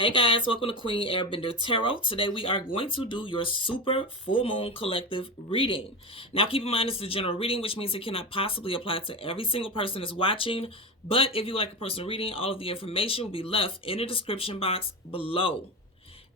Hey guys, welcome to Queen Airbender Tarot. Today we are going to do your super full moon collective reading. Now keep in mind this is a general reading, which means it cannot possibly apply to every single person that's watching. But if you like a personal reading, all of the information will be left in the description box below.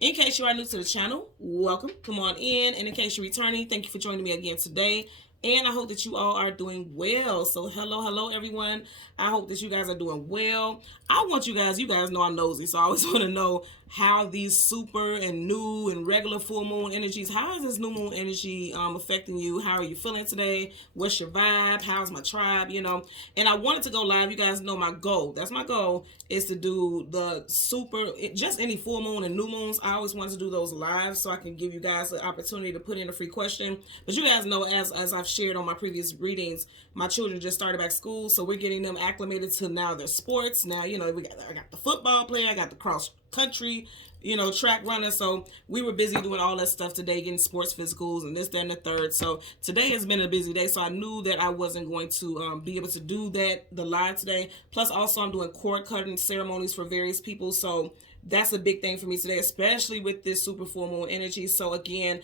In case you are new to the channel, welcome, come on in. And in case you're returning, thank you for joining me again today. And I hope that you all are doing well. So hello everyone. I hope that you guys are doing well. I want you guys know I'm nosy, so I always want to know how these super and new and regular full moon energies, how is this new moon energy affecting you? How are you feeling today? What's your vibe? How's my tribe? And I wanted to go live. You guys know my goal. That's my goal, is to do the super, just any full moon and new moons. I always wanted to do those live so I can give you guys the opportunity to put in a free question. But you guys know, as I've shared on my previous readings, my children just started back school, so we're getting them acclimated to now their sports. Now, I got the football player, I got the cross country, track runner. So we were busy doing all that stuff today, getting sports physicals and this, that, and the third. So today has been a busy day. So I knew that I wasn't going to be able to do the live today. Plus also I'm doing cord cutting ceremonies for various people. So that's a big thing for me today, especially with this super full moon energy. So again,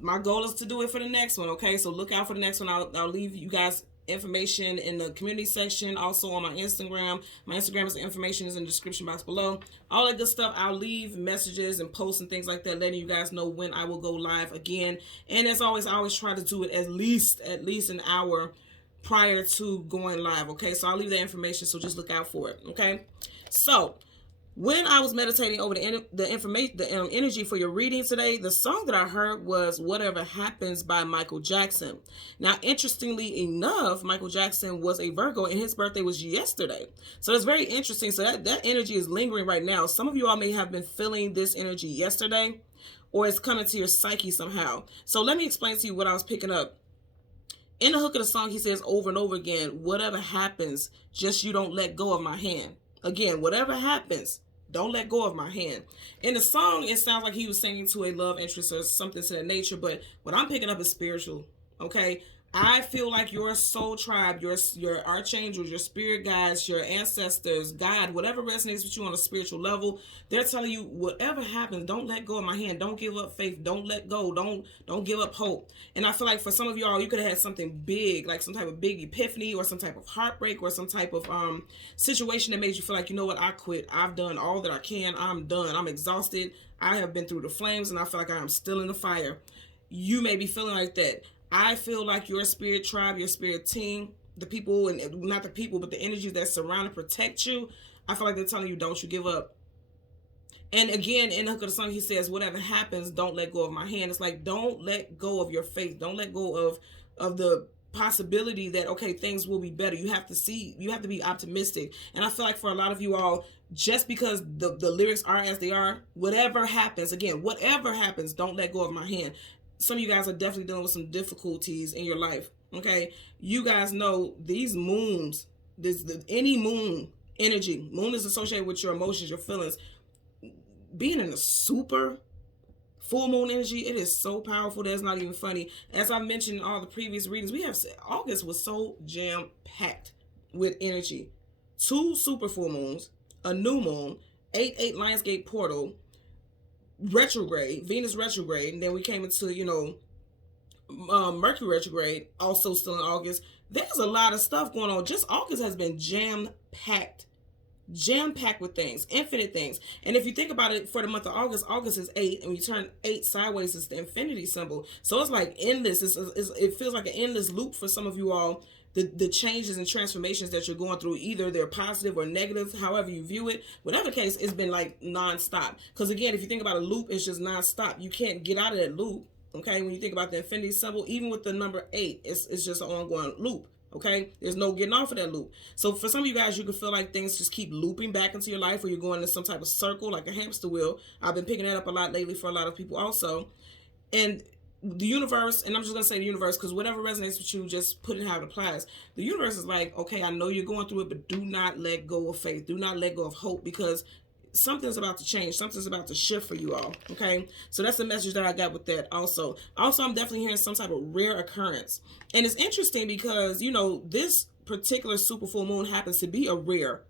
my goal is to do it for the next one. Okay, so look out for the next one. I'll leave you guys information in the community section, also on my Instagram. My Instagram is, the information is in the description box below. All that good stuff. I'll leave messages and posts and things like that, letting you guys know when I will go live again. And as always, I always try to do it at least an hour prior to going live. Okay, so I'll leave that information, so just look out for it. Okay, so when I was meditating over the energy for your reading today, the song that I heard was Whatever Happens by Michael Jackson. Now, interestingly enough, Michael Jackson was a Virgo and his birthday was yesterday. So it's very interesting. So that energy is lingering right now. Some of you all may have been feeling this energy yesterday, or it's coming to your psyche somehow. So let me explain to you what I was picking up. In the hook of the song, he says over and over again, whatever happens, just you don't let go of my hand. Again, whatever happens, don't let go of my hand. In the song, it sounds like he was singing to a love interest or something to that nature, but what I'm picking up is spiritual, okay? I feel like your soul tribe, your archangels, your spirit guides, your ancestors, God, whatever resonates with you on a spiritual level, they're telling you, whatever happens, don't let go of my hand. Don't give up faith. Don't let go. Don't give up hope. And I feel like for some of y'all, you could have had something big, like some type of big epiphany or some type of heartbreak or some type of situation that made you feel like, you know what, I quit. I've done all that I can. I'm done. I'm exhausted. I have been through the flames and I feel like I am still in the fire. You may be feeling like that. I feel like your spirit tribe, your spirit team, the people, and not the people, but the energies that surround and protect you, I feel like they're telling you, don't you give up. And again, in the hook of the song, he says, whatever happens, don't let go of my hand. It's like, don't let go of your faith. Don't let go of the possibility that, okay, things will be better. You have to be optimistic. And I feel like for a lot of you all, just because the lyrics are as they are, whatever happens, again, whatever happens, don't let go of my hand. Some of you guys are definitely dealing with some difficulties in your life. Okay, you guys know these moons, any moon energy, moon is associated with your emotions, your feelings. Being in a super full moon energy, it is so powerful that's not even funny. As I mentioned in all the previous readings, we have August was so jam packed with energy. 2 super full moons, a new moon, 8 Lionsgate portal, retrograde, Venus retrograde, and then we came into, Mercury retrograde, also still in August. There's a lot of stuff going on. Just August has been jam-packed with things, infinite things. And if you think about it, for the month of August is 8, and when you turn 8 sideways, it's the infinity symbol. So it's like endless. It feels like an endless loop for some of you all. The changes and transformations that you're going through, either they're positive or negative, however you view it. Whatever the case, it's been like nonstop. Because again, if you think about a loop, it's just nonstop. You can't get out of that loop. Okay, when you think about the infinity symbol, even with the number 8, it's just an ongoing loop. Okay, there's no getting off of that loop. So for some of you guys, you can feel like things just keep looping back into your life, or you're going into some type of circle, like a hamster wheel. I've been picking that up a lot lately for a lot of people also. And the universe, and I'm just going to say the universe, because whatever resonates with you, just put it how it applies. The universe is like, okay, I know you're going through it, but do not let go of faith. Do not let go of hope, because something's about to change. Something's about to shift for you all. Okay, so that's the message that I got with that. Also, I'm definitely hearing some type of rare occurrence. And it's interesting because, this particular super full moon happens to be a rare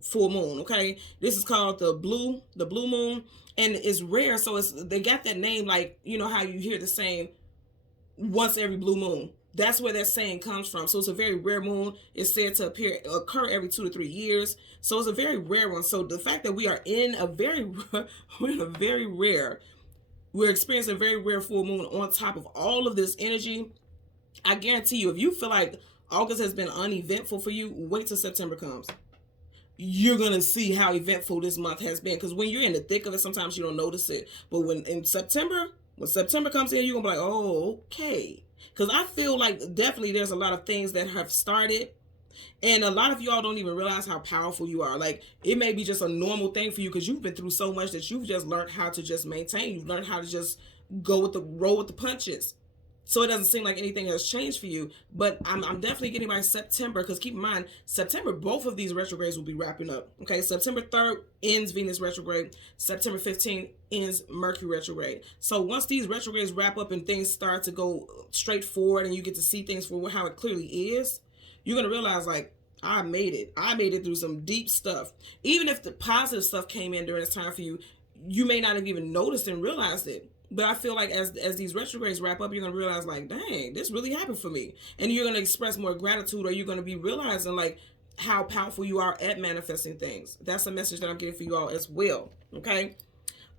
full moon. Okay, this is called the blue moon, and it's rare, so they got that name, like, you know how you hear the saying once every blue moon. That's where that saying comes from. So it's a very rare moon. It's said to occur every 2 to 3 years. So it's a very rare one. So the fact that we are in a very we're experiencing a very rare full moon on top of all of this energy. I guarantee you, if you feel like August has been uneventful for you, wait till September comes. You're gonna see how eventful this month has been, because when you're in the thick of it, sometimes you don't notice it. But when September comes in, you're gonna be like, oh, okay. Because I feel like definitely there's a lot of things that have started, and a lot of y'all don't even realize how powerful you are. Like, it may be just a normal thing for you because you've been through so much that you've just learned how to just maintain. You've learned how to just roll with the punches. So it doesn't seem like anything has changed for you. But I'm definitely getting by September, because keep in mind, September, both of these retrogrades will be wrapping up. Okay, September 3rd ends Venus retrograde. September 15th ends Mercury retrograde. So once these retrogrades wrap up and things start to go straight forward and you get to see things for how it clearly is, you're going to realize, like, I made it. I made it through some deep stuff. Even if the positive stuff came in during this time for you, you may not have even noticed and realized it. But I feel like as these retrogrades wrap up, you're going to realize, like, dang, this really happened for me. And you're going to express more gratitude, or you're going to be realizing, like, how powerful you are at manifesting things. That's a message that I'm getting for you all as well. Okay?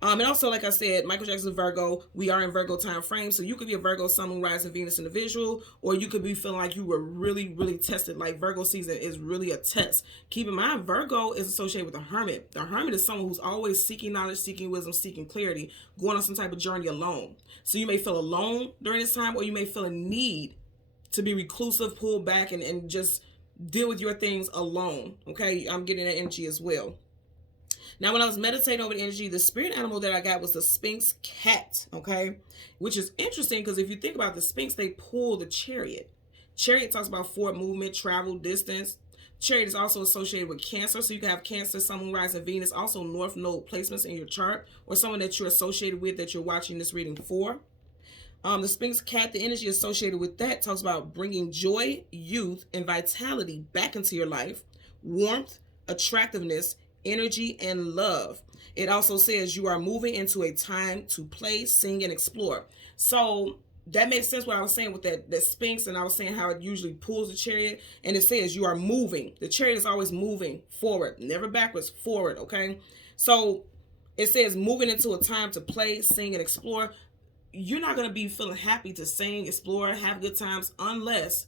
And also, like I said, Michael Jackson's Virgo. We are in Virgo time frame. So you could be a Virgo, Sun, Moon, Rising, Venus individual, or you could be feeling like you were really, really tested. Like, Virgo season is really a test. Keep in mind, Virgo is associated with the Hermit. The Hermit is someone who's always seeking knowledge, seeking wisdom, seeking clarity, going on some type of journey alone. So you may feel alone during this time, or you may feel a need to be reclusive, pull back, and just deal with your things alone. Okay? I'm getting that energy as well. Now, when I was meditating over the energy, the spirit animal that I got was the Sphinx cat, okay? Which is interesting, because if you think about the Sphinx, they pull the chariot. Chariot talks about forward movement, travel, distance. Chariot is also associated with Cancer, so you can have Cancer, Sun, Moon, Rising, Venus, also North Node placements in your chart, or someone that you're associated with that you're watching this reading for. The Sphinx cat, the energy associated with that talks about bringing joy, youth, and vitality back into your life, warmth, attractiveness, energy, and love. It also says you are moving into a time to play, sing, and explore. So that makes sense what I was saying with that Sphinx, and I was saying how it usually pulls the chariot, and it says you are moving. The chariot is always moving forward, never backwards, forward, okay? So it says moving into a time to play, sing, and explore. You're not going to be feeling happy to sing, explore, have good times unless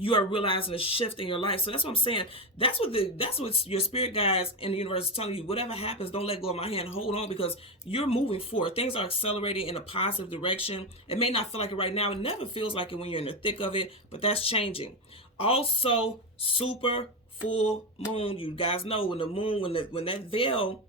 you are realizing a shift in your life. So that's what I'm saying. That's what your spirit guides in the universe is telling you. Whatever happens, don't let go of my hand. Hold on, because you're moving forward. Things are accelerating in a positive direction. It may not feel like it right now. It never feels like it when you're in the thick of it, but that's changing. Also, super full moon. You guys know when the moon, when that veil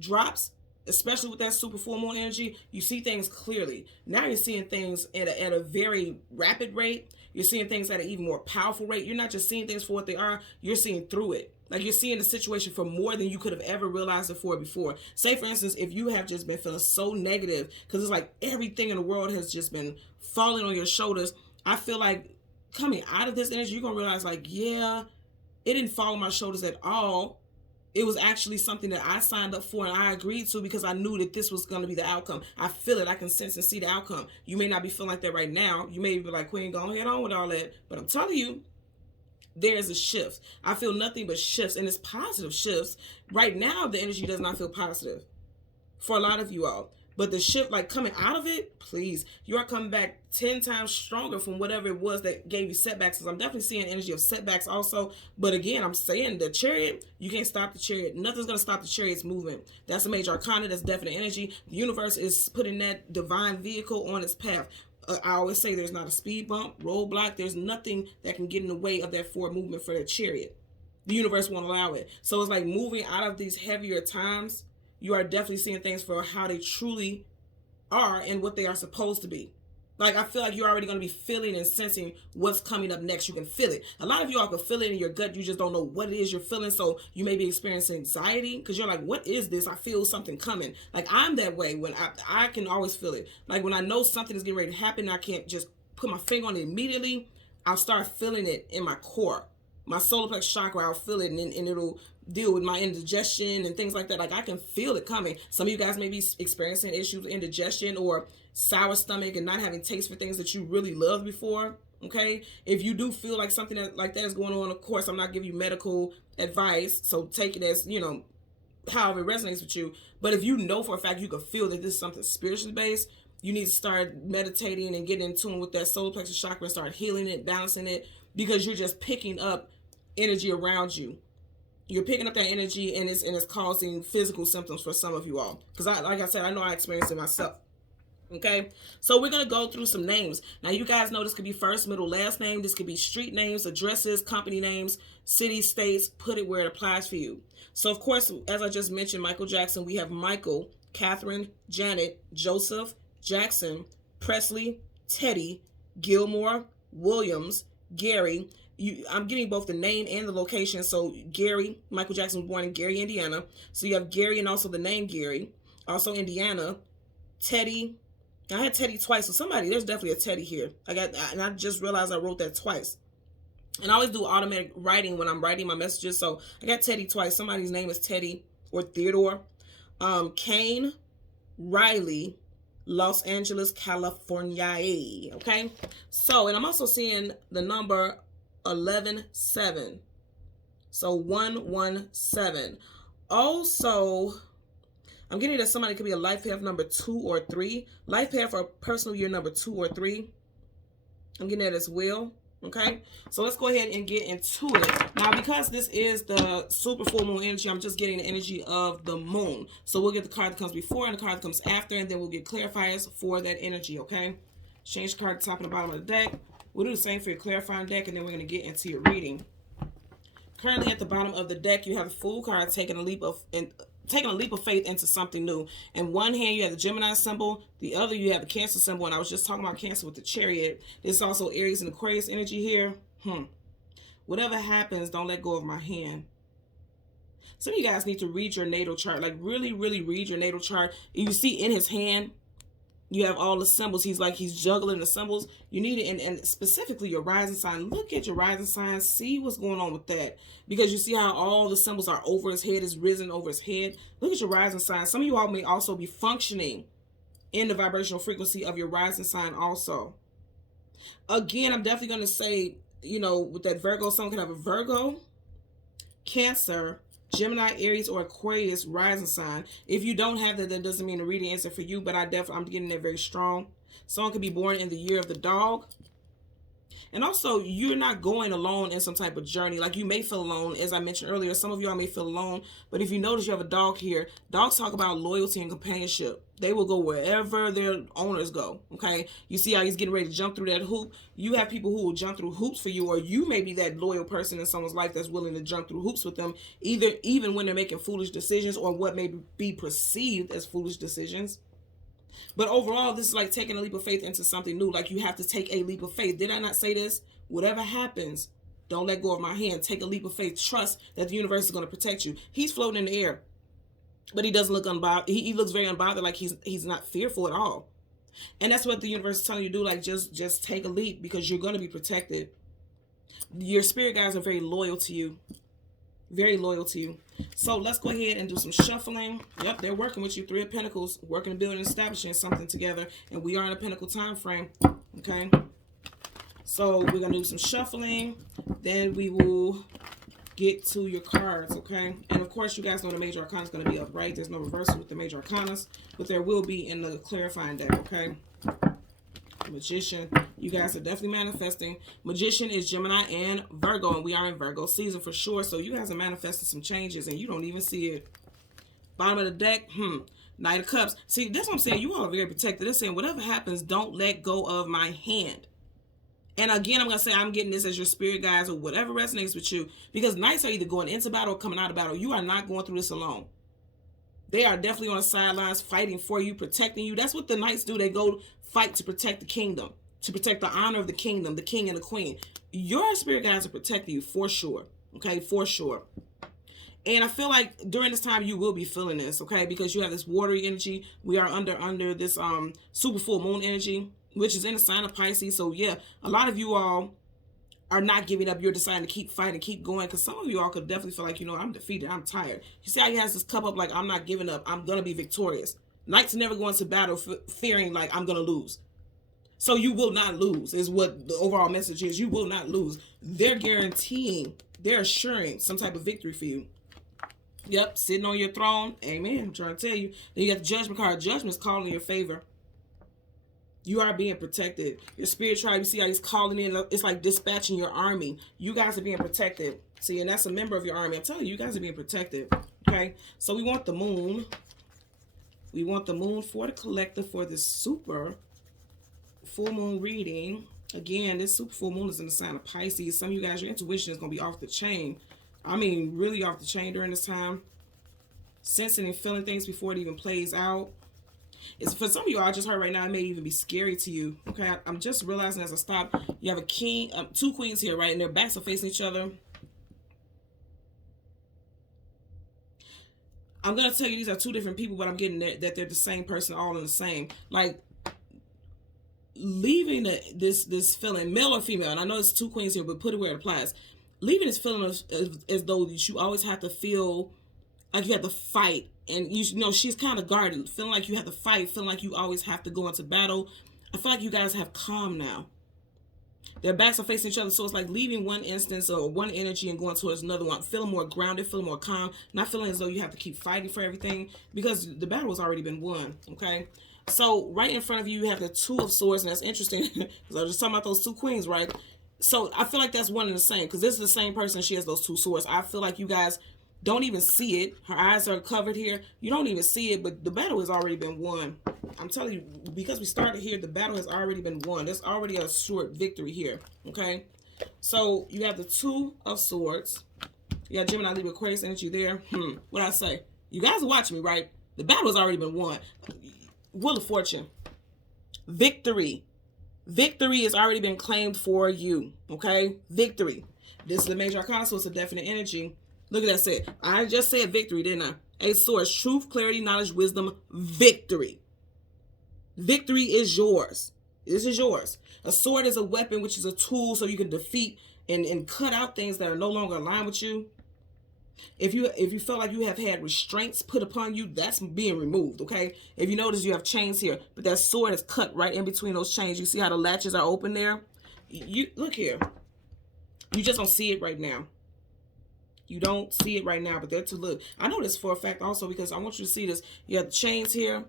drops, especially with that super full moon energy, you see things clearly. Now you're seeing things at a very rapid rate. You're seeing things at an even more powerful rate. You're not just seeing things for what they are, you're seeing through it. Like, you're seeing the situation for more than you could have ever realized it for before. Say, for instance, if you have just been feeling so negative, because it's like everything in the world has just been falling on your shoulders, I feel like coming out of this energy, you're going to realize, like, yeah, it didn't fall on my shoulders at all. It was actually something that I signed up for and I agreed to, because I knew that this was going to be the outcome. I feel it. I can sense and see the outcome. You may not be feeling like that right now. You may be like, Queen, go ahead on with all that. But I'm telling you, there's a shift. I feel nothing but shifts, and it's positive shifts. Right now, the energy does not feel positive for a lot of you all. But the shift, like coming out of it, please, you are coming back 10 times stronger from whatever it was that gave you setbacks. So I'm definitely seeing energy of setbacks also. But again, I'm saying the chariot, you can't stop the chariot. Nothing's going to stop the chariot's movement. That's a major arcana. That's definite energy. The universe is putting that divine vehicle on its path. I always say there's not a speed bump, roadblock. There's nothing that can get in the way of that forward movement for the chariot. The universe won't allow it. So it's like moving out of these heavier times. You are definitely seeing things for how they truly are and what they are supposed to be. Like, I feel like you're already going to be feeling and sensing what's coming up next. You can feel it. A lot of you all can feel it in your gut. You just don't know what it is you're feeling. So you may be experiencing anxiety because you're like, what is this? I feel something coming. Like, I'm that way when I can always feel it. Like, when I know something is getting ready to happen, I can't just put my finger on it immediately. I'll start feeling it in my core. My solar plexus chakra, I'll feel it, and it'll deal with my indigestion and things like that. Like I can feel it coming. Some of you guys may be experiencing issues with indigestion or sour stomach and not having taste for things that you really loved before. Okay, if you do feel like something like that is going on, of course I'm not giving you medical advice, so take it as, you know, however it resonates with you. But if you know for a fact you can feel that this is something spiritually based, you need to start meditating and getting in tune with that solar plexus chakra and start healing it, balancing it, because you're just picking up energy around you. You're picking up that energy, and it's causing physical symptoms for some of you all. Because like I said, I know I experienced it myself. Okay, so we're going to go through some names. Now, you guys know this could be first, middle, last name. This could be street names, addresses, company names, city, states. Put it where it applies for you. So, of course, as I just mentioned, Michael Jackson, we have Michael, Catherine, Janet, Joseph, Jackson, Presley, Teddy, Gilmore, Williams, Gary. I'm getting both the name and the location. So, Gary, Michael Jackson was born in Gary, Indiana. So, you have Gary and also the name Gary. Also, Indiana. Teddy. I had Teddy twice, so there's definitely a Teddy here. And I just realized I wrote that twice. And I always do automatic writing when I'm writing my messages, so I got Teddy twice. Somebody's name is Teddy or Theodore. Kane, Riley, Los Angeles, California. Okay? So, and I'm also seeing the number 11-7. So, 117. Also, I'm getting that somebody could be a life path number 2 or 3. Life path for personal year number 2 or 3. I'm getting that as well. Okay, so let's go ahead and get into it. Now, because this is the super full moon energy, I'm just getting the energy of the moon. So we'll get the card that comes before and the card that comes after, and then we'll get clarifiers for that energy, okay? Change the card at the top and the bottom of the deck. We'll do the same for your clarifying deck, and then we're going to get into your reading. Currently at the bottom of the deck, you have the Fool card, taking a leap of faith into something new. In one hand, you have the Gemini symbol. The other, you have the Cancer symbol. And I was just talking about Cancer with the Chariot. There's also Aries and Aquarius energy here. Whatever happens, don't let go of my hand. Some of you guys need to read your natal chart. Like, really, really read your natal chart. You see in his hand, you have all the symbols. He's juggling the symbols. You need it, and specifically your rising sign. Look at your rising sign. See what's going on with that. Because you see how all the symbols are over his head, is risen over his head. Look at your rising sign. Some of you all may also be functioning in the vibrational frequency of your rising sign also. Again, I'm definitely going to say, you know, with that Virgo, someone can have a Virgo, Cancer, Gemini, Aries, or Aquarius rising sign. If you don't have that, that doesn't mean the reading isn't for you, but I'm getting that very strong. Someone could be born in the year of the dog. And also, you're not going alone in some type of journey. Like, you may feel alone, as I mentioned earlier. Some of y'all may feel alone, but if you notice you have a dog here, dogs talk about loyalty and companionship. They will go wherever their owners go, okay? You see how he's getting ready to jump through that hoop? You have people who will jump through hoops for you, or you may be that loyal person in someone's life that's willing to jump through hoops with them, even when they're making foolish decisions or what may be perceived as foolish decisions. But overall, this is like taking a leap of faith into something new. Like, you have to take a leap of faith. Did I not say this? Whatever happens, don't let go of my hand. Take a leap of faith. Trust that the universe is going to protect you. He's floating in the air, but he doesn't look unbothered. He looks very unbothered, like he's not fearful at all. And that's what the universe is telling you to do. Like, just take a leap, because you're going to be protected. Your spirit guides are very loyal to you. Very loyal to you. So let's go ahead and do some shuffling. Yep, they're working with you. 3 of Pentacles, working, building, establishing something together. And we are in a Pentacle time frame. Okay. So we're going to do some shuffling. Then we will get to your cards. Okay. And of course, you guys know the Major Arcana is going to be up, right? There's no reversal with the Major Arcanas, but there will be in the clarifying deck. Okay. Magician, you guys are definitely manifesting. Magician is Gemini and Virgo, and we are in Virgo season for sure. So you guys are manifesting some changes, and you don't even see it. Bottom of the deck, Knight of Cups. See, that's what I'm saying. You all are very protected. They're saying, whatever happens, don't let go of my hand. And again, I'm going to say I'm getting this as your spirit guides or whatever resonates with you, because Knights are either going into battle or coming out of battle. You are not going through this alone. They are definitely on the sidelines fighting for you, protecting you. That's what the Knights do. They go fight to protect the kingdom, to protect the honor of the kingdom, the king and the queen. Your spirit guides are protecting you for sure. Okay, for sure. And I feel like during this time you will be feeling this, okay? Because you have this watery energy. We are under this super full moon energy, which is in the sign of Pisces. So yeah, a lot of you all are not giving up. You're deciding to keep fighting, keep going. Because some of you all could definitely feel like, I'm defeated. I'm tired. You see how he has this cup up like, I'm not giving up. I'm going to be victorious. Knights never go into battle fearing like, I'm going to lose. So you will not lose is what the overall message is. You will not lose. They're guaranteeing, they're assuring some type of victory for you. Yep, sitting on your throne. Amen. I'm trying to tell you. Then you got the judgment card. Judgment's calling in your favor. You are being protected. Your spirit tribe, you see how he's calling in. It's like dispatching your army. You guys are being protected. See, and that's a member of your army. I'm telling you, you guys are being protected. Okay? So we want the moon. We want the moon for the collective for this super full moon reading. Again, this super full moon is in the sign of Pisces. Some of you guys, your intuition is going to be off the chain. I mean, really off the chain during this time. Sensing and feeling things before it even plays out. It's for some of you, I just heard right now, it may even be scary to you. Okay, I'm just realizing as I stop, you have a king, two queens here, right? And their backs are facing each other. I'm going to tell you these are two different people, but I'm getting that they're the same person, all in the same. Like, leaving this feeling, male or female, and I know it's two queens here, but put it where it applies. Leaving this feeling as though you always have to feel like you have to fight. And you know, she's kind of guarded, feeling like you have to fight, feeling like you always have to go into battle. I feel like you guys have calm now. Their backs are facing each other, so it's like leaving one instance or one energy and going towards another one. Feeling more grounded, feeling more calm, not feeling as though you have to keep fighting for everything because the battle has already been won, okay? So right in front of you, you have the Two of Swords, and that's interesting because I was just talking about those two queens, right? So I feel like that's one and the same because this is the same person. She has those two swords. I feel like you guys don't even see it. Her eyes are covered here. You don't even see it, but the battle has already been won. I'm telling you, because we started here, the battle has already been won. There's already a short victory here, okay? So you have the Two of Swords. You got Gemini, Libra, Aquarius energy there. What I say? You guys are watching me, right? The battle has already been won. Wheel of Fortune. Victory. Victory has already been claimed for you, okay? Victory. This is the major arcana, so it's a definite energy. Look at that set. I just said victory, didn't I? Eight of Swords, truth, clarity, knowledge, wisdom, victory. Victory is yours. This is yours. A sword is a weapon, which is a tool so you can defeat and cut out things that are no longer aligned with you. If you feel like you have had restraints put upon you, that's being removed, okay? If you notice, you have chains here, but that sword is cut right in between those chains. You see how the latches are open there? You look here. You just don't see it right now. You don't see it right now, but they're to look. I know this for a fact also because I want you to see this. You have the chains here,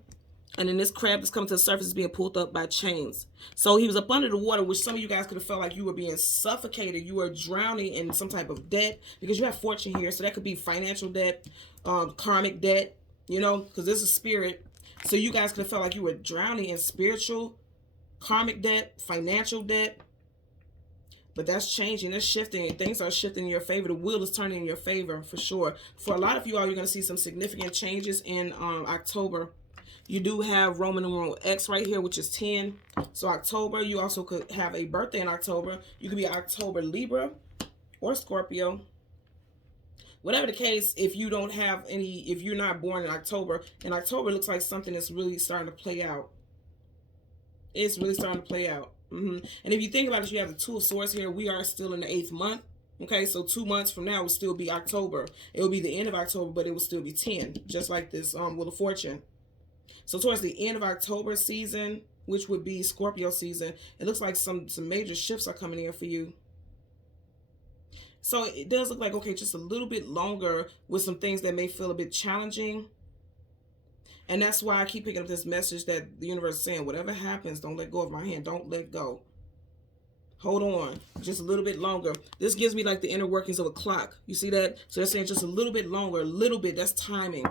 and then this crab that's coming to the surface is being pulled up by chains. So he was up under the water, which some of you guys could have felt like you were being suffocated. You were drowning in some type of debt because you have fortune here. So that could be financial debt, karmic debt, you know, because this is spirit. So you guys could have felt like you were drowning in spiritual, karmic debt, financial debt. But that's changing. That's shifting. Things are shifting in your favor. The wheel is turning in your favor for sure. For a lot of you all, you're going to see some significant changes in October. You do have Roman numeral X right here, which is 10. So October, you also could have a birthday in October. You could be October Libra or Scorpio. Whatever the case, if you don't have any, if you're not born in October looks like something that's really starting to play out. It's really starting to play out. And if you think about it, you have the Two of Swords here. We are still in the 8th month. Okay, so 2 months from now will still be October. It will be the end of October, but it will still be 10, just like this Wheel of Fortune. So towards the end of October season, which would be Scorpio season, it looks like some major shifts are coming in for you. So it does look like, okay, just a little bit longer with some things that may feel a bit challenging. And that's why I keep picking up this message that the universe is saying, whatever happens, don't let go of my hand. Don't let go. Hold on just a little bit longer. This gives me like the inner workings of a clock. You see that? So they're saying just a little bit longer, a little bit. That's timing.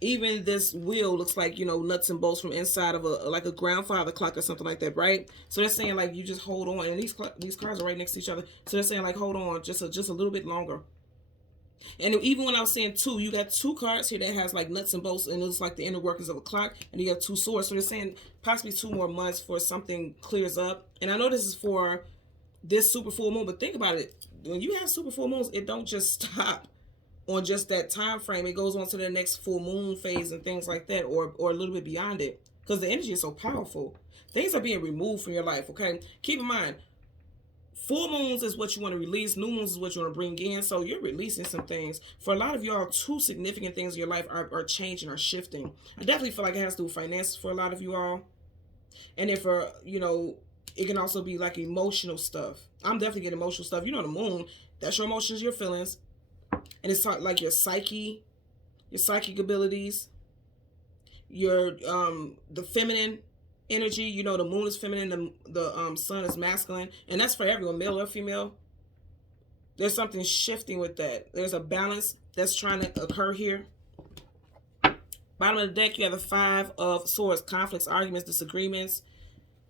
Even this wheel looks like, you know, nuts and bolts from inside of like a grandfather clock or something like that, right? So they're saying like you just hold on. And these cards are right next to each other. So they're saying like hold on just a little bit longer. And even when I was saying two, you got two cards here that has like nuts and bolts and it looks like the inner workings of a clock, and you have two swords. So they're saying possibly 2 more months for something clears up. And I know this is for this super full moon, but think about it. When you have super full moons, it don't just stop on just that time frame. It goes on to the next full moon phase and things like that, or a little bit beyond it, because the energy is so powerful. Things are being removed from your life, okay? Keep in mind, Full moons is what you want to release. New moons is what you want to bring in. So you're releasing some things. For a lot of y'all, two significant things in your life are changing, are shifting. I definitely feel like it has to do with finances for a lot of you all. And then for, you know, it can also be like emotional stuff. I'm definitely getting emotional stuff. You know, the moon, that's your emotions, your feelings. And it's like your psychic abilities, your the feminine energy. You know, the moon is feminine, the sun is masculine, and that's for everyone, male or female. There's something shifting with that. There's a balance that's trying to occur here. Bottom of the deck, you have the 5 of Swords, conflicts, arguments, disagreements.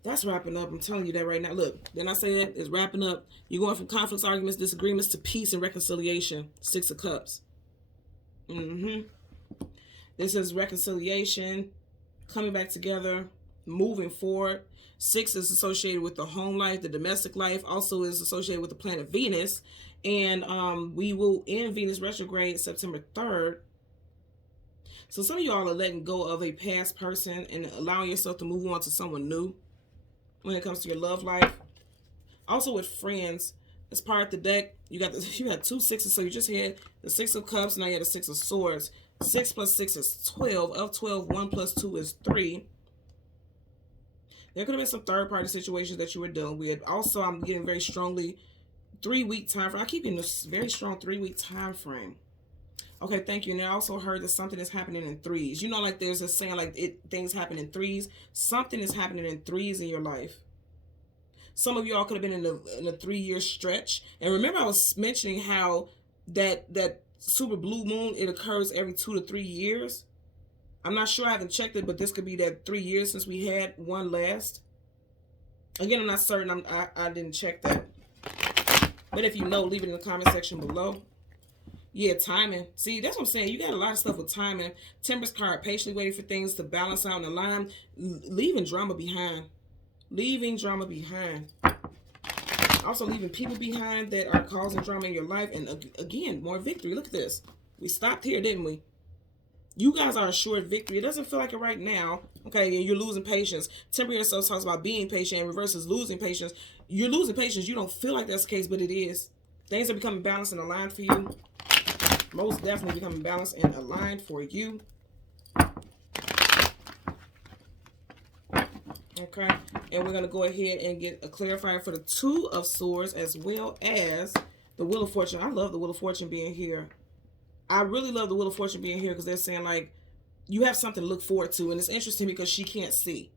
That's wrapping up. I'm telling you that right now. Look, didn't I say that? It's wrapping up. You're going from conflicts, arguments, disagreements to peace and reconciliation. 6 of Cups. This is reconciliation, coming back together, moving forward. 6 is associated with the home life, the domestic life. Also is associated with the planet Venus. And we will end Venus retrograde September 3rd. So some of y'all are letting go of a past person and allowing yourself to move on to someone new when it comes to your love life. Also with friends, as part of the deck, you got 2 6s, so you just had the 6 of Cups, now you had the 6 of Swords. 6 plus 6 is 12. Of 12, 1 plus 2 is 3. There could have been some third-party situations that you were dealing with. Also, I'm getting very strongly 3-week time frame. I keep getting this very strong 3-week time frame. Okay, thank you. And I also heard that something is happening in 3s. You know, like there's a saying like things happen in 3s. Something is happening in 3s in your life. Some of y'all could have been in a 3-year stretch. And remember, I was mentioning how that super blue moon, it occurs every 2 to 3 years. I'm not sure, I haven't checked it, but this could be that 3 years since we had one last. Again, I'm not certain. I didn't check that. But if you know, leave it in the comment section below. Yeah, timing. See, that's what I'm saying. You got a lot of stuff with timing. Temperance card, patiently waiting for things to balance out and align. Leaving drama behind. Leaving drama behind. Also leaving people behind that are causing drama in your life. And again, more victory. Look at this. We stopped here, didn't we? You guys are assured victory. It doesn't feel like it right now. Okay, and you're losing patience. Temper yourself talks about being patient, and reverse is losing patience. You're losing patience. You don't feel like that's the case, but it is. Things are becoming balanced and aligned for you. Most definitely becoming balanced and aligned for you. Okay, and we're going to go ahead and get a clarifier for the 2 of Swords as well as the Wheel of Fortune. I love the Wheel of Fortune being here. I really love the Wheel of Fortune being here because they're saying like you have something to look forward to, and it's interesting because she can't see,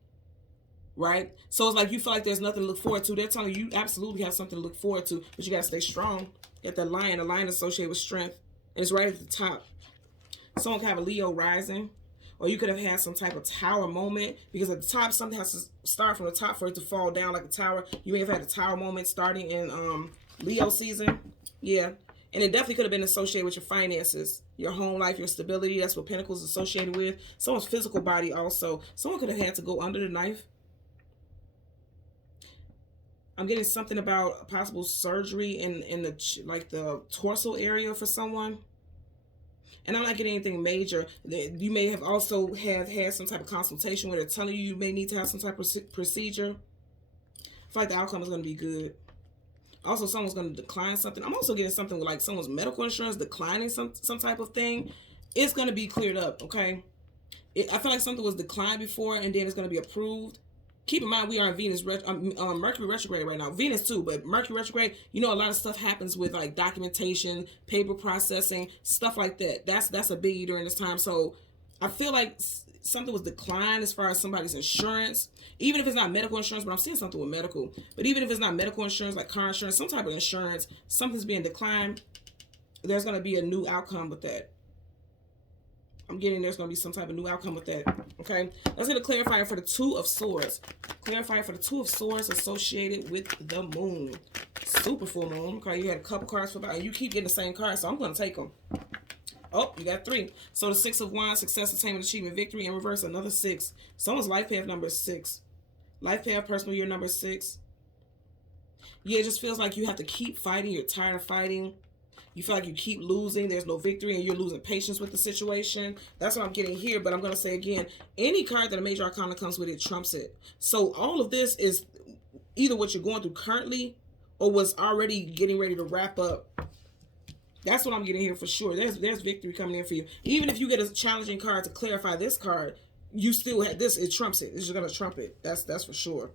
right? So it's like you feel like there's nothing to look forward to. They're telling you absolutely have something to look forward to, but you got to stay strong. Get that lion, a lion associated with strength, and it's right at the top. Someone could have a Leo rising, or you could have had some type of tower moment, because at the top something has to start from the top for it to fall down like a tower. You may have had a tower moment starting in Leo season. Yeah. And it definitely could have been associated with your finances, your home life, your stability. That's what Pentacles is associated with. Someone's physical body also. Someone could have had to go under the knife. I'm getting something about possible surgery in the torso area for someone. And I'm not getting anything major. You may have also had some type of consultation where they're telling you may need to have some type of procedure. I feel like the outcome is going to be good. Also, someone's going to decline something. I'm also getting something with like someone's medical insurance declining some type of thing. It's going to be cleared up, okay? I feel like something was declined before and then it's going to be approved. Keep in mind, we are in Venus, Mercury retrograde right now. Venus too, but Mercury retrograde, you know, a lot of stuff happens with like documentation, paper processing, stuff like that. That's a biggie during this time. So I feel like something was declined as far as somebody's insurance. Even if it's not medical insurance, but I'm seeing something with medical. But even if it's not medical insurance, like car insurance, some type of insurance, something's being declined, there's going to be a new outcome with that. I'm getting there's going to be some type of new outcome with that. Okay, let's get a clarifier for the 2 of Swords. Clarifier for the 2 of Swords associated with the moon. Super full moon. Okay, you had a couple cards for about, and you keep getting the same cards, so I'm going to take them. Oh, you got 3. So the 6 of Wands, success, attainment, achievement, victory. In reverse, another 6. Someone's life path number 6. Life path, personal year number 6. Yeah, it just feels like you have to keep fighting. You're tired of fighting. You feel like you keep losing. There's no victory and you're losing patience with the situation. That's what I'm getting here. But I'm going to say again, any card that a major arcana comes with, it trumps it. So all of this is either what you're going through currently or was already getting ready to wrap up. That's what I'm getting here for sure. There's victory coming in for you. Even if you get a challenging card to clarify this card, you still have this. It trumps it. It's just gonna trump it. That's for sure.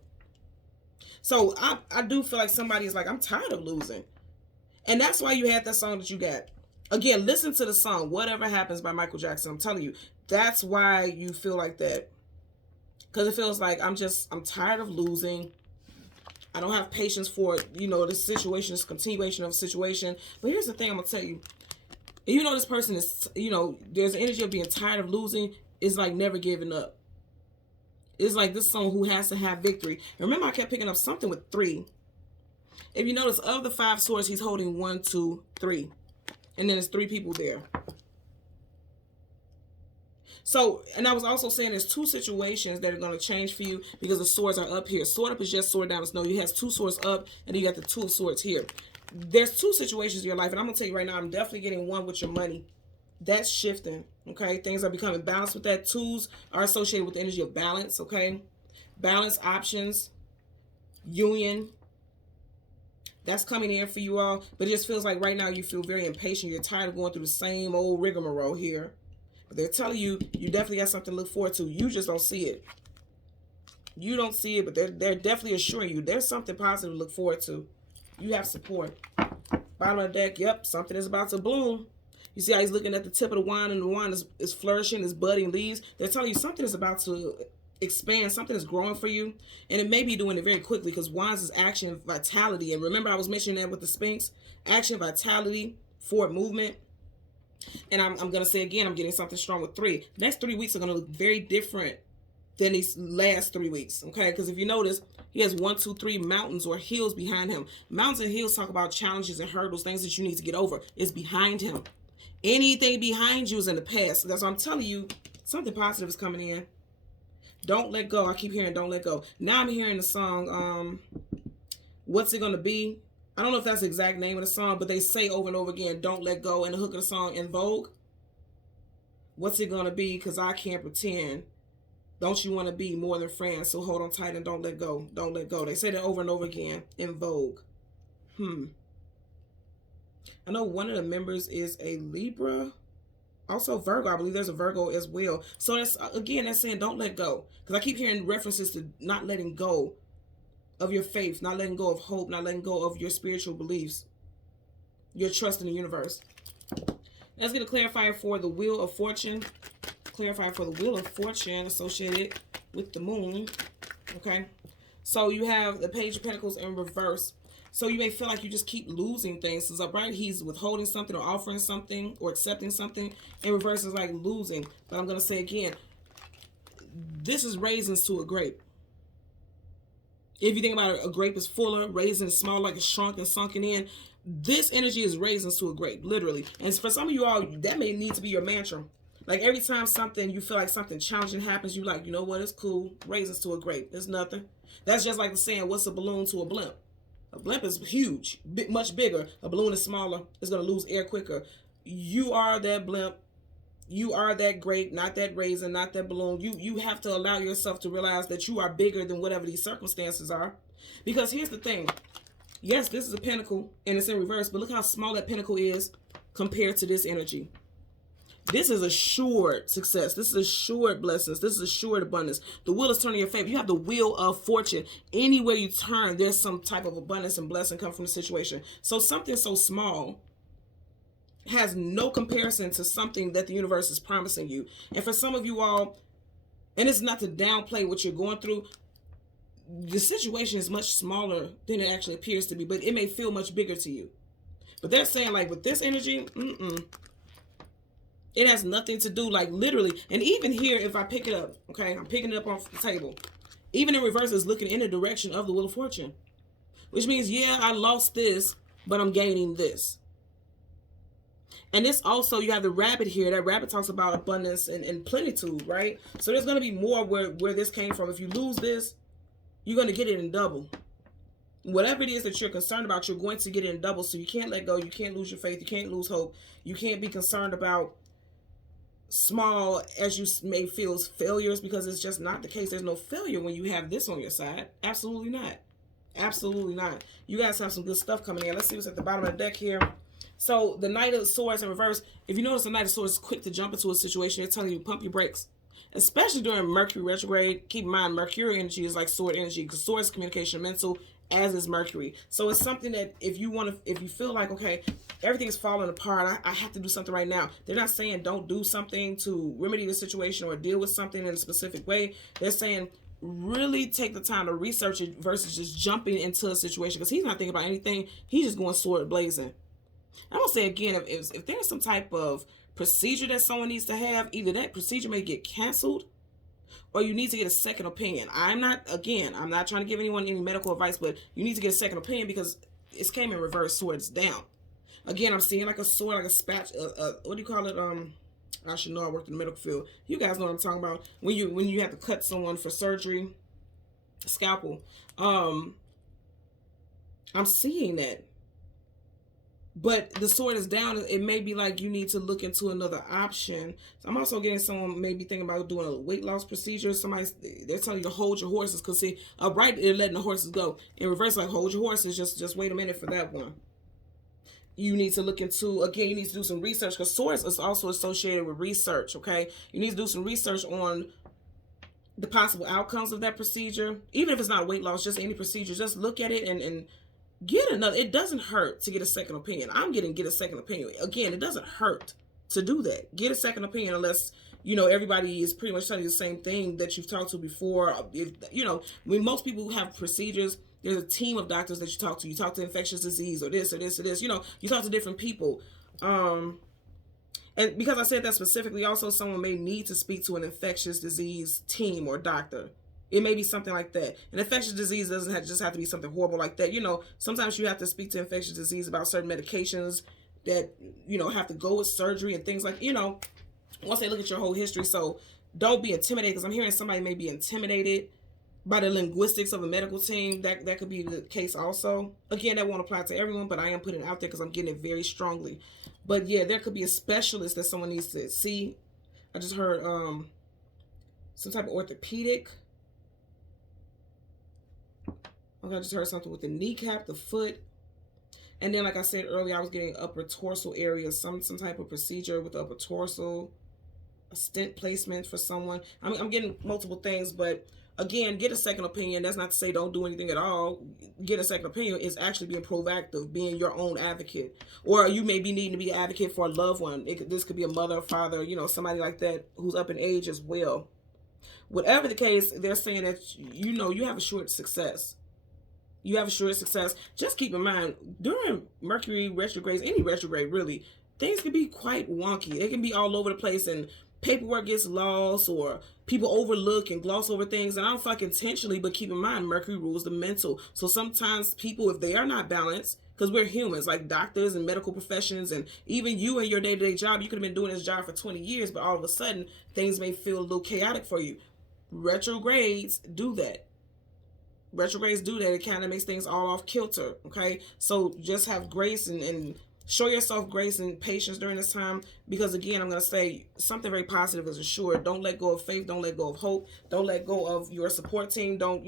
So I do feel like somebody is like, I'm tired of losing, and that's why you had that song that you got. Again, listen to the song "Whatever Happens" by Michael Jackson. I'm telling you, that's why you feel like that, because it feels like I'm tired of losing. I don't have patience for it. You know, this situation is continuation of a situation. But here's the thing I'm going to tell you. You know, this person is, you know, there's an energy of being tired of losing. It's like never giving up. It's like this someone who has to have victory. And remember, I kept picking up something with 3. If you notice, of the 5 swords, he's holding 1, 2, 3. And then there's 3 people there. So, and I was also saying there's 2 situations that are going to change for you because the swords are up here. Sword up is just sword down. No, you have 2 swords up, and then you got the 2 of swords here. There's 2 situations in your life, and I'm going to tell you right now, I'm definitely getting one with your money. That's shifting, okay? Things are becoming balanced with that. 2s are associated with the energy of balance, okay? Balance, options, union. That's coming in for you all, but it just feels like right now you feel very impatient. You're tired of going through the same old rigmarole here. But they're telling you, you definitely got something to look forward to. You just don't see it. You don't see it, but they're definitely assuring you there's something positive to look forward to. You have support. Bottom of the deck, yep, something is about to bloom. You see how he's looking at the tip of the wand, and the wand is flourishing, is budding leaves. They're telling you something is about to expand, something is growing for you, and it may be doing it very quickly because wands is action, vitality. And remember I was mentioning that with the Sphinx, action, vitality, forward movement. And I'm going to say again, I'm getting something strong with 3. The next 3 weeks are going to look very different than these last 3 weeks, okay? Because if you notice, he has 1, 2, 3 mountains or hills behind him. Mountains and hills talk about challenges and hurdles, things that you need to get over. It's behind him. Anything behind you is in the past. That's what I'm telling you. Something positive is coming in. Don't let go. I keep hearing don't let go. Now I'm hearing the song, What's It Gonna Be? I don't know if that's the exact name of the song, but they say over and over again, don't let go. And the hook of the song, In Vogue. What's it gonna be? Because I can't pretend. Don't you want to be more than friends? So hold on tight and don't let go. Don't let go. They say that over and over again. In Vogue. I know one of the members is a Libra. Also Virgo. I believe there's a Virgo as well. So that's, again, that's saying don't let go. Because I keep hearing references to not letting go of your faith, not letting go of hope, not letting go of your spiritual beliefs, your trust in the universe. Let's get a clarifier for the Wheel of Fortune. Clarifier for the Wheel of Fortune associated with the moon. Okay. So you have the Page of Pentacles in reverse. So you may feel like you just keep losing things. So upright, he's withholding something or offering something or accepting something. In reverse is like losing. But I'm going to say again, this is raisins to a grape. If you think about it, a grape is fuller, raisin is small, like it's shrunk and sunken in. This energy is raisins to a grape, literally. And for some of you all, that may need to be your mantra. Like every time something, you feel like something challenging happens, you like, you know what, it's cool. Raisins to a grape. It's nothing. That's just like the saying, what's a balloon to a blimp? A blimp is huge, much bigger. A balloon is smaller. It's going to lose air quicker. You are that blimp. You are that grape, not that raisin, not that balloon. You have to allow yourself to realize that you are bigger than whatever these circumstances are. Because here's the thing. Yes, this is a pentacle and it's in reverse, but look how small that pentacle is compared to this energy. This is assured success. This is assured blessings. This is assured abundance. The wheel is turning in your favor. You have the Wheel of Fortune. Anywhere you turn, there's some type of abundance and blessing come from the situation. So something so small has no comparison to something that the universe is promising you. And for some of you all, and it's not to downplay what you're going through, the situation is much smaller than it actually appears to be, but it may feel much bigger to you. But they're saying, like, with this energy, it has nothing to do, like, literally. And even here, if I pick it up, okay, I'm picking it up off the table. Even in reverse, is looking in the direction of the Wheel of Fortune. Which means, yeah, I lost this, but I'm gaining this. And this also, you have the rabbit here. That rabbit talks about abundance and plenitude, right? So there's going to be more where this came from. If you lose this, you're going to get it in double. Whatever it is that you're concerned about, you're going to get it in double. So you can't let go. You can't lose your faith. You can't lose hope. You can't be concerned about small, as you may feel, as failures, because it's just not the case. There's no failure when you have this on your side. Absolutely not. Absolutely not. You guys have some good stuff coming in. Let's see what's at the bottom of the deck here. So the Knight of Swords in reverse. If you notice, the Knight of Swords is quick to jump into a situation. They're telling you pump your brakes, especially during Mercury retrograde. Keep in mind, Mercury energy is like sword energy, because sword is communication, mental, as is Mercury. So it's something that if you feel like, okay, everything's falling apart, I have to do something right now. They're not saying don't do something to remedy the situation or deal with something in a specific way. They're saying really take the time to research it versus just jumping into a situation, because he's not thinking about anything. He's just going sword blazing. I'm gonna say again, if there's some type of procedure that someone needs to have, either that procedure may get canceled or you need to get a second opinion. I'm not trying to give anyone any medical advice, but you need to get a second opinion because it came in reverse, swords down. Again, I'm seeing like a sword, like a spatula, what do you call it? I should know, I worked in the medical field. You guys know what I'm talking about. When you have to cut someone for surgery, a scalpel. I'm seeing that. But the sword is down. It may be like you need to look into another option. So I'm also getting someone maybe thinking about doing a weight loss procedure. They're telling you to hold your horses, because see, upright, they're letting the horses go. In reverse, like hold your horses. Just wait a minute for that one. You need to look into, again, you need to do some research, because swords is also associated with research, okay? You need to do some research on the possible outcomes of that procedure. Even if it's not weight loss, just any procedure, just look at it and get another. It doesn't hurt to get a second opinion. Get a second opinion. Again, it doesn't hurt to do that. Get a second opinion, unless, everybody is pretty much telling you the same thing that you've talked to before. When most people have procedures, there's a team of doctors that you talk to. You talk to infectious disease or this or this or this. You talk to different people. And because I said that specifically, also someone may need to speak to an infectious disease team or doctor. It may be something like that. An infectious disease doesn't just have to be something horrible like that. Sometimes you have to speak to infectious disease about certain medications that, have to go with surgery and things like, once they look at your whole history. So don't be intimidated, because I'm hearing somebody may be intimidated by the linguistics of a medical team. That could be the case also. Again, that won't apply to everyone, but I am putting it out there because I'm getting it very strongly. But yeah, there could be a specialist that someone needs to see. I just heard some type of orthopedic. Okay, I just heard something with the kneecap, the foot. And then, like I said earlier, I was getting upper torso area, some type of procedure with the upper torso, a stent placement for someone. I'm getting multiple things, but again, get a second opinion. That's not to say don't do anything at all. Get a second opinion is actually being proactive, being your own advocate. Or you may be needing to be an advocate for a loved one. This could be a mother, father, somebody like that who's up in age as well. Whatever the case, they're saying that, you have assured success. You have assured success. Just keep in mind, during Mercury retrogrades, any retrograde really, things can be quite wonky. It can be all over the place, and paperwork gets lost, or people overlook and gloss over things. And I don't fuck intentionally, but keep in mind, Mercury rules the mental. So sometimes people, if they are not balanced, because we're humans, like doctors and medical professions, and even you in your day-to-day job, you could have been doing this job for 20 years, but all of a sudden, things may feel a little chaotic for you. Retrogrades do that. Retrogrades do that. It kind of makes things all off kilter, okay? So just have grace and show yourself grace and patience during this time, because again, I'm going to say something very positive is assured. Don't let go of faith. Don't let go of hope. Don't let go of your support team. Don't,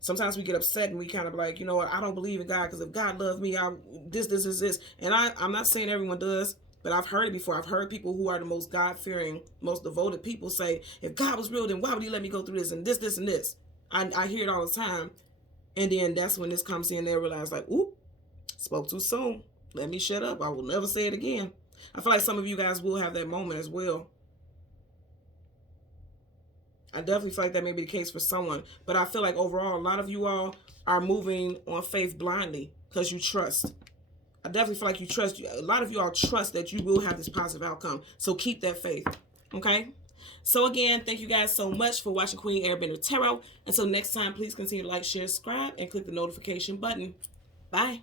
sometimes we get upset and we kind of like, I don't believe in God, because if God loved me, this. And I'm not saying everyone does, but I've heard it before. I've heard people who are the most God-fearing, most devoted people say, if God was real, then why would he let me go through this and this and this? I hear it all the time. And then that's when this comes in, they realize like, oop, spoke too soon. Let me shut up. I will never say it again. I feel like some of you guys will have that moment as well. I definitely feel like that may be the case for someone. But I feel like overall, a lot of you all are moving on faith blindly because you trust. I definitely feel like you trust. A lot of you all trust that you will have this positive outcome. So keep that faith. Okay? So again, thank you guys so much for watching Queen Airbender Tarot. Until next time, please continue to like, share, subscribe, and click the notification button. Bye.